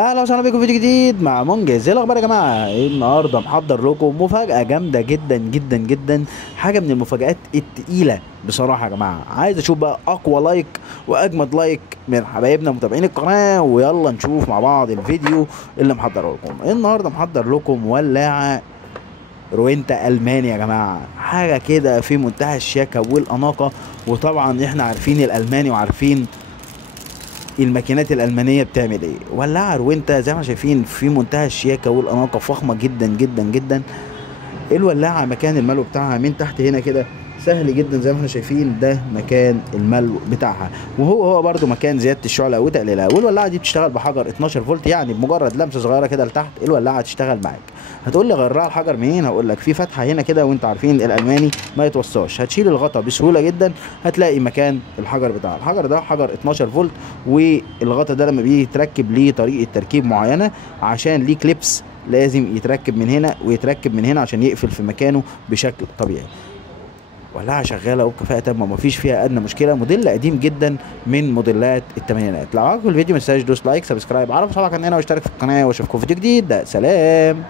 اهلا وسهلا بكم في فيديو جديد مع منجز. ايه الاخبار يا جماعه؟ النهارده محضر لكم مفاجاه جامده جدا جدا جدا، حاجه من المفاجات التقيله بصراحه يا جماعه. عايز اشوف بقى اقوى لايك واجمد لايك من حبايبنا متابعين القناه، ويلا نشوف مع بعض الفيديو اللي محضره لكم. النهارده محضر لكم ولاعه روينتا الماني يا جماعه، حاجه كده في منتهى الشياكه والاناقه. وطبعا احنا عارفين الالماني وعارفين الماكينات الألمانية بتعمل ايه. ولاعة روينتا زي ما شايفين في منتهى الشياكة والأناقة، فخمة جدا جدا جدا. الولاعة مكان الملو بتاعها من تحت هنا كده سهل جدا، زي ما احنا شايفين ده مكان الملو بتاعها، وهو برده مكان زيادة الشعلة وتقليلها. والولاعة دي بتشتغل بحجر 12 فولت، يعني بمجرد لمسة صغيرة كده لتحت الولاعة تشتغل معاك. هتقول لي غيرها الحجر منين؟ هقول لك في فتحة هنا كده، وانت عارفين الألماني ما يتوصاش. هتشيل الغطا بسهولة جدا، هتلاقي مكان الحجر بتاعها. الحجر ده حجر 12 فولت، والغطا ده لما بيجي يتركب ليه طريقة تركيب معينة، عشان ليه كليبس لازم يتركب من هنا ويتركب من هنا عشان يقفل في مكانه بشكل طبيعي. ولاعة شغاله وبكفاءه تامه، مفيش فيها ادنى مشكله. موديل قديم جدا من موديلات الثمانينات. لو عجبكم الفيديو ما تنساش دوس لايك، سبسكرايب، عرف صحابك عننا واشترك في القناه، واشوفكم في فيديو جديد. سلام.